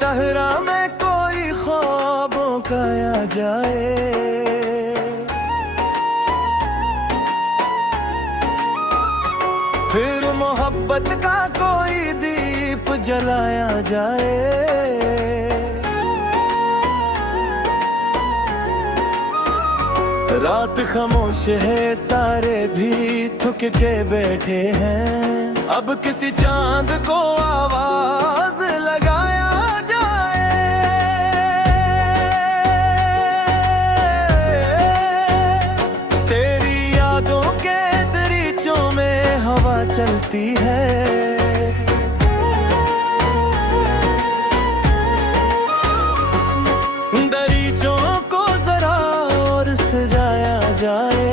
सहरा में कोई ख्वाबों का आ जाए, फिर मोहब्बत का कोई दीप जलाया जाए। रात खामोश है, तारे भी थक के बैठे हैं, अब किसी चांद को आवाज लगाया जाए। तेरी यादों के दरीचों में हवा चलती है, दरीचों को जरा और सजाया जाए।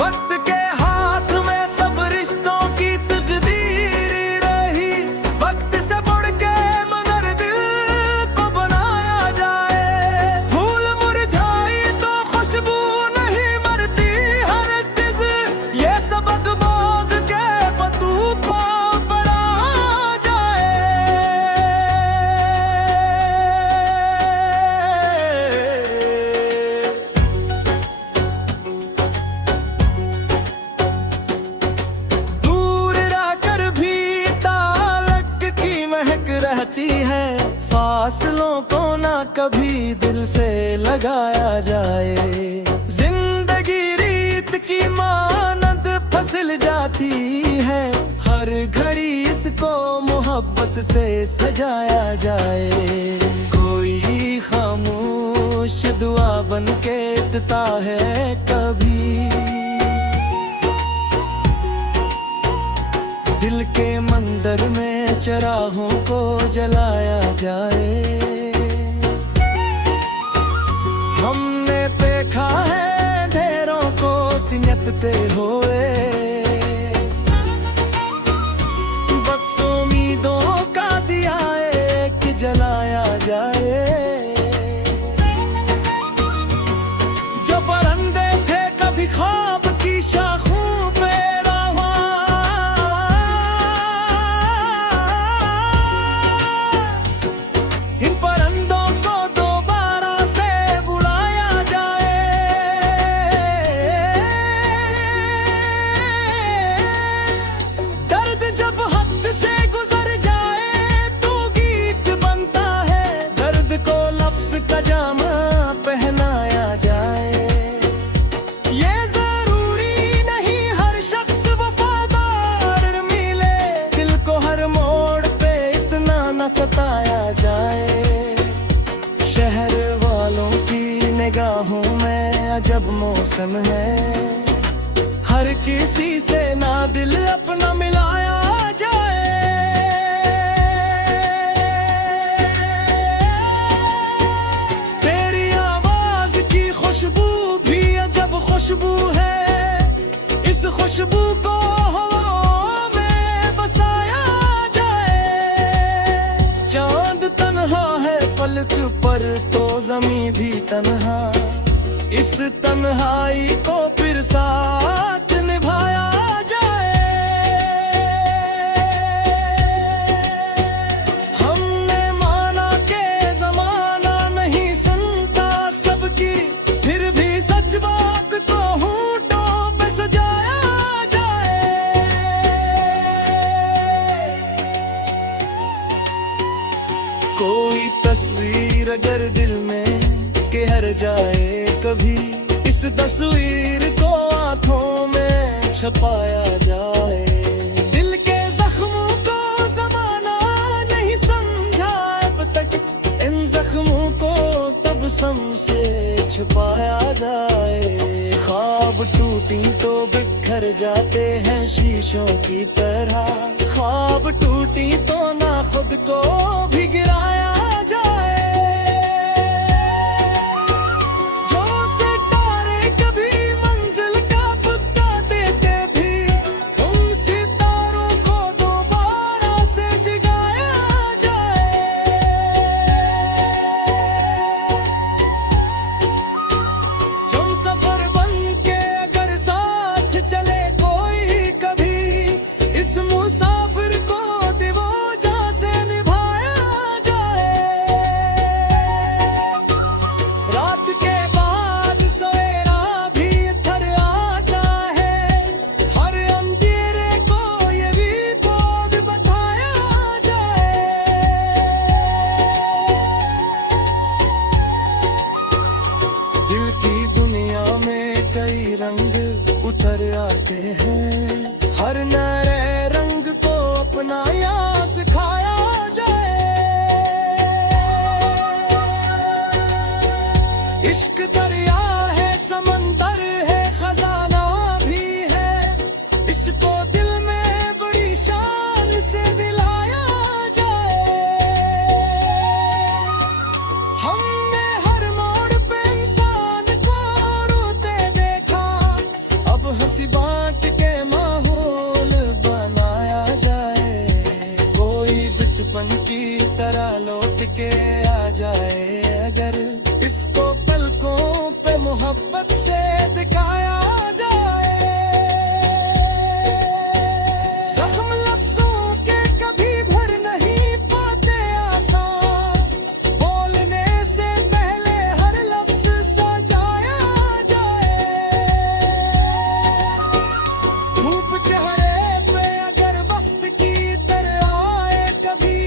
वक्त के हाथ में सब रिश्तों की तकदीर रही, वक्त से बढ़ के मगर दिल को बनाया जाए। फूल मुरझाई तो खुशबू नहीं मरती हरगिज़, ये सबक बोध के बतू को बढ़ा जाए। दूर रहकर भी ताल्लुक की महक रहती है, फासलों को ना कभी दिल से लगाया जाए। जिंदगी रीत की मानद फसल जाती है, हर घड़ी इसको मोहब्बत से सजाया जाए। कोई खामोश दुआ बन के देता है कभी, दिल के मंदिर में चराहों को जलाया जाए। हमने देखा है ढेरों को सिमटते हुए, बस उम्मीदों का दिया एक जलाया जाए। जो परिंदे थे कभी ख्वाब की शाखों पे रवा, इन परिंदों को दोबारा से बुलाया जाए। दर्द जब हद से गुजर जाए तो गीत बनता है, दर्द को लफ्ज का जामा पहनाया जाए। ये जरूरी नहीं हर शख्स वफादार मिले, दिल को हर मोड़ पे इतना न सताया जाए। शहर वालों की निगाहों में अजब मौसम है, हर किसी से ना दिल अपना मिलाया जाए। तेरी आवाज की खुशबू भी अजब खुशबू है, इस खुशबू को हवाओं में बसाया जाए। चांद तन्हा है फलक पर तो ज़मीं भी तन्हा, इस तन्हाई को फिर साथ निभाया जाए। हमने माना के ज़माना नहीं सुनता सबकी, फिर भी सच बात को होंठों पे सजाया जाए। कोई तस्वीर अगर दिल में घेर जाए कभी, इस तस्वीर को आंखों में छपाया जाए। दिल के जख्मों को जमाना नहीं समझा अब तक, इन जख्मों को तब सम से छुपाया जाए। ख्वाब टूटी तो बिखर जाते हैं शीशों की तरह, ख्वाब टूटी तो ना खुद को भी गिराया जाए। जो सितारे कभी मंजिल का पता देते भी, उन सितारों को दोबारा से जगाया जाए। जो सफर बन के अगर साथ चले कोई कभी, बचपन की तरह लौट के आ जाए अगर, इसको पलकों पे मोहब्बत से दिखाया जाए। जख्म लफ्जों के कभी भर नहीं पाते आसान, बोलने से पहले हर लफ्ज सजाया जाए। धूप चेहरे पे अगर वक्त की तरह आए कभी,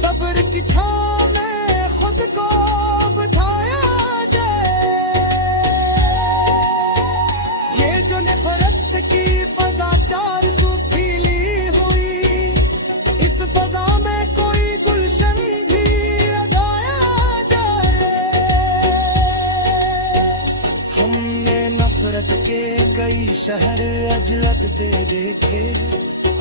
सब्र की छांव में खुद को बिठाया जाए। ये जो नफरत की फजा 400 फैली हुई, इस फजा में कोई गुलशन भी लगाया जाए। हमने नफरत के कई शहर अजरतते देखे,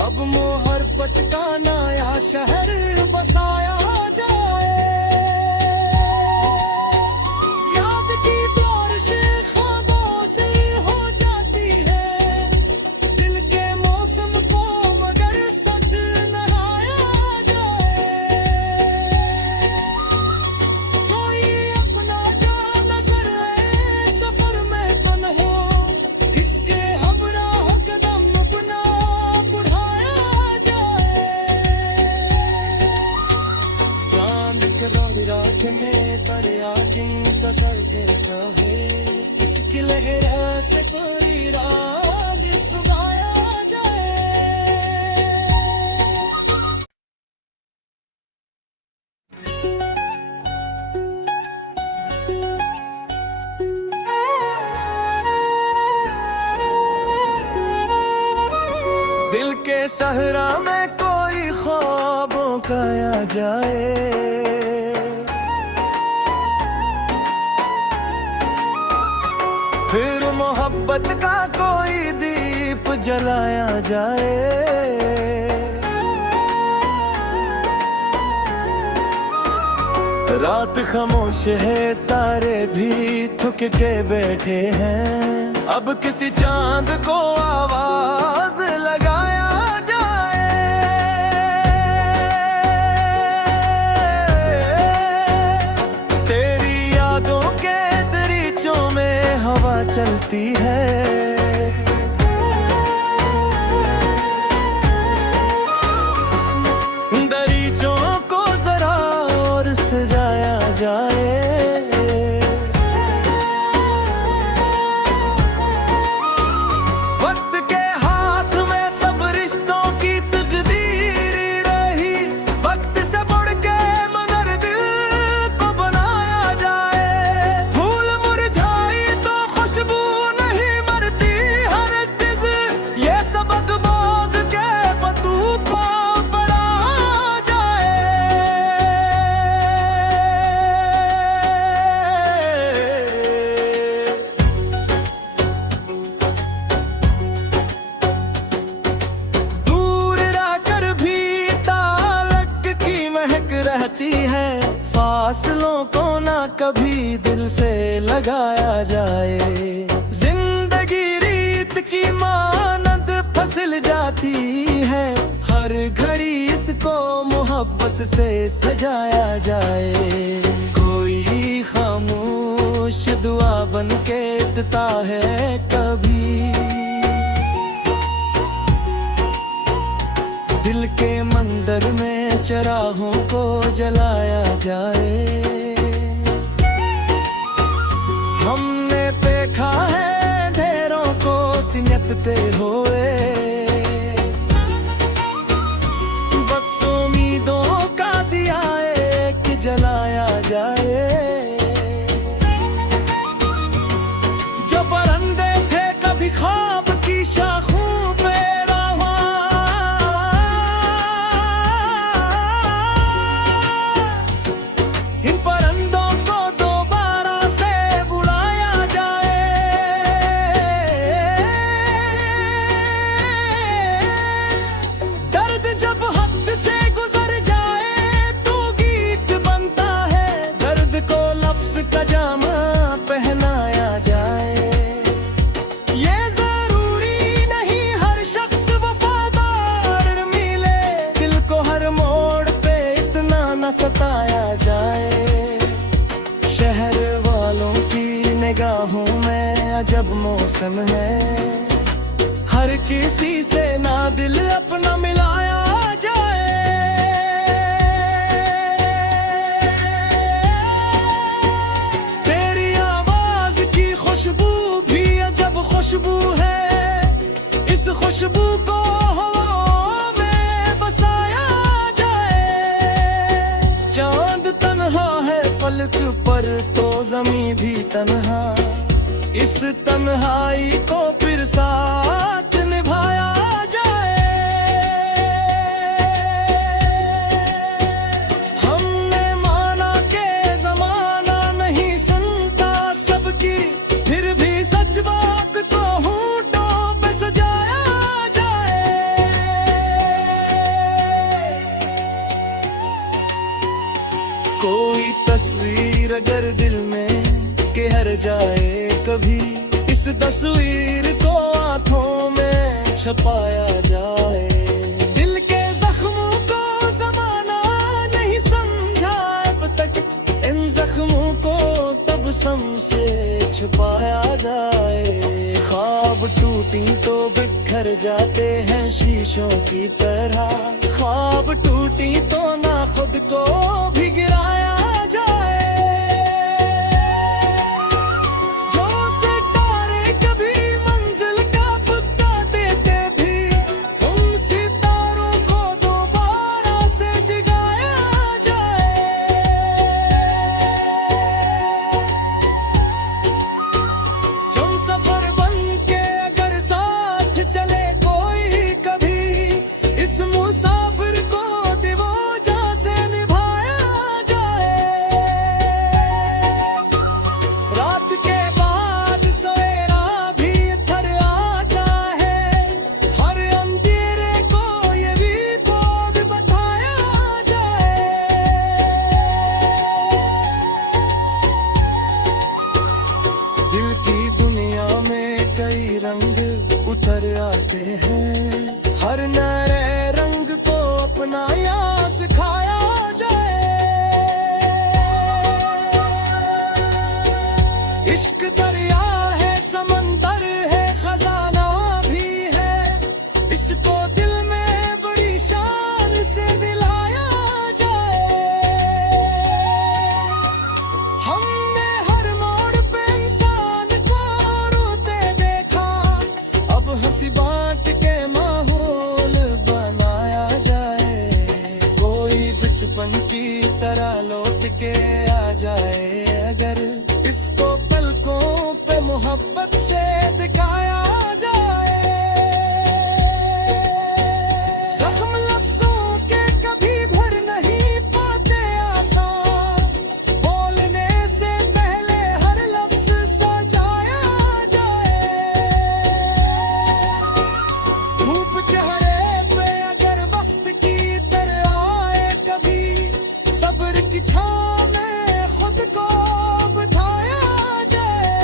अब मोहब्बत का नया शहर बसाया जाए। याद की बारिश ख्वाबों से हो जाती है, दिल के मौसम को मगर सच नहाया जाए। कोई अपना जो नजर है सफर में तो न हो, इसके हमराह कदम अपना बढ़ाया जाए। चांद के रोज रात में तरिया किंग कसरते कहे, इसकी लहरा से कोई रात सुगाया जाए। दिल के सहरा में कोई ख्वाबों का आ जाए, फिर मोहब्बत का कोई दीप जलाया जाए। रात खामोश है, तारे भी थक के बैठे हैं, अब किसी चांद को आवाज लगाया जाए। तेरी यादों के दरीचों में हवा चलती है, दरीचों को जरा और सजाया जाए। वक्त के हाथ में सब रिश्तों की तकदीर रही, वक्त से बढ़ के मगर दिल को बनाया जाए। फूल मुरझाई तो खुशबू नहीं मरती हरगिज़, ये सबक बोध के पतू को बढ़ाया जाए। दूर रहकर भी ताल्लुक की महक रहती है, फासलों को ना कभी दिल से लगाया जाए। जिंदगी रीत की मानंद फसल जाती है, हर घड़ी इसको मोहब्बत से सजाया जाए। कोई खामोश दुआ बन के देता है कभी, दिल के मंदिर में चराहों को जलाया जाए। हमने देखा है ढेरों को सिमटते हुए, बस उम्मीदों का दिया एक जलाया जाए। जो परिंदे थे कभी ख्वाब की शाखों पे रवा, इन परिंदों को दोबारा से बुलाया जाए। ना सताया जाए। शहर वालों की निगाहों में अजब मौसम है, हर किसी से ना दिल अपना मिलाया जाए। तेरी आवाज की खुशबू भी अजब खुशबू है, इस खुशबू को हवाओं में बसाया जाए। चांद तन्हा है फलक पर तो ज़मीं भी तन्हा, इस तन्हाई को फिर साथ निभाया जाए। हमने माना के ज़माना नहीं सुनता सबकी, फिर भी सच बात को होंठों पे सजाया जाए। कोई तस्वीर अगर दिल में घेर जाए कभी, इस तस्वीर को आंखों में छपाया जाए। दिल के जख्मों को जमाना नहीं समझा अब तक, इन जख्मों को तबस्सुम से छुपाया जाए। ख्वाब टूटी तो बिखर जाते हैं शीशों की तरह, ख्वाब टूटी तो ना खुद को भी गिराया जाए। जो सितारे कभी मंजिल का पता देते भी, उन सितारों को दोबारा से जगाया जाए। हम सफर बन के अगर साथ चले कोई कभी, इस मुसाफिर को दिवोजा से निभाया जाए। रात के बाद सवेरा भी इधर आता है, हर अंधेरे को ये भी बोध बताया जाए। दिल की दुनिया में कई रंग उतर आते हैं, हर नए रंग को अपना यहाँ सिखाया जाए। इश्क दरिया है, समंदर है, खजाना भी है, इसको दिल में बड़ी शान से दिलाया जाए। हमने हर मोड़ पे इंसान को रोते देखा, अब हंसी बांट के माहौल बनाया जाए। कोई बचपन की तरह लौट के आ जाए अगर, इसको पलकों पे मोहब्बत से दिखाया जाए। जख्म लफ्जों के कभी भर नहीं पाते आसान, बोलने से पहले हर लफ्ज सजाया जाए। धूप चेहरे पे अगर वक्त की तरह आए कभी, सब्र की छांव में खुद को बिठाया जाए।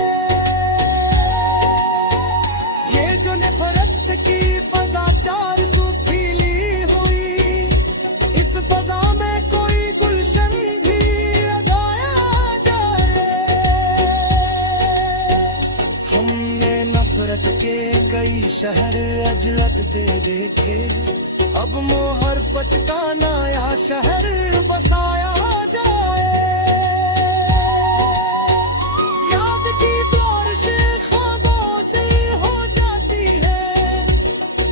ये जो नफरत की फजा चार सौ फैली हुई, इस फजा में कोई गुलशन भी लगाया जाए। हमने नफरत के कई शहर अजरतते देखे, अब मोहब्बत का नया शहर बसाया जाए। याद की बारिश ख्वाबों से हो जाती है,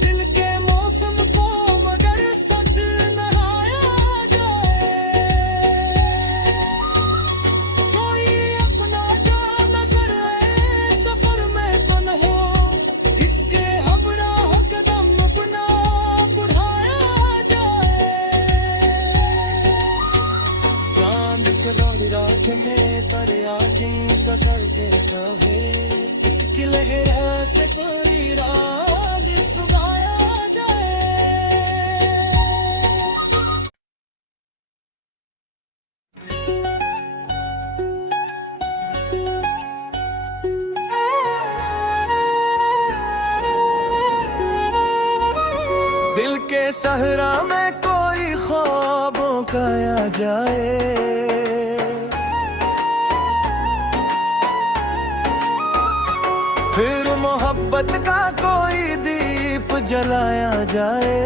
दिल के मौसम को मगर सच नहाया जाए। कोई अपना जो नजर आए सफर में तो न हो, इसके हमराह कदम अपना बढ़ाया जाए। चांद के रोज रात में दरिया किंग कसरते कहे, इसकी लहरा से कोई रात सुगाया जाए। दिल के सहरा में कोई ख्वाबों का जाए। फिर मोहब्बत का कोई दीप जलाया जाए।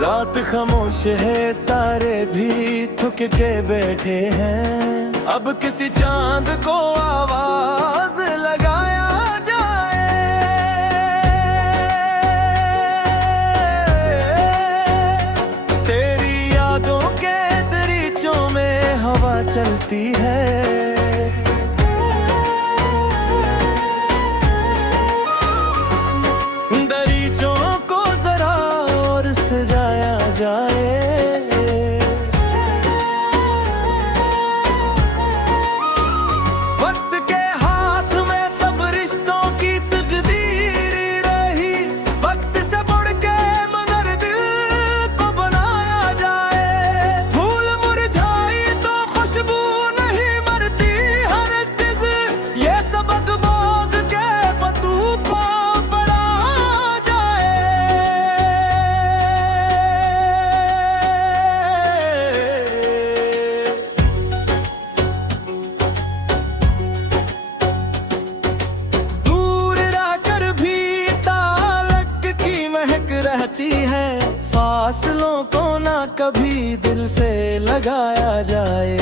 रात खामोश है, तारे भी थक के बैठे हैं। अब किसी चांद को आवाज लगाया जाए। तेरी यादों के दरीचों में हवा चलती है। दरीचों को जरा और सजाया जाए। वक्त के हाथ में सब रिश्तों की तकदीर रही। वक्त से बढ़ के मगर दिल को बनाया जाए। फूल मुरझाई तो खुशबू नहीं मरती हरगिज़। ये सबक बोध के पतू को बढ़ा जाए। दूर रहकर भी ताल्लुक की महक रहती है। फासलों को ना कभी दिल से लगाया जाए।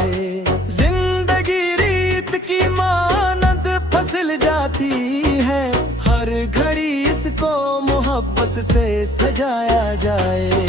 जिंदगी रीत की मानद फसल जाती है। हर घड़ी इसको मोहब्बत से सजाया जाए।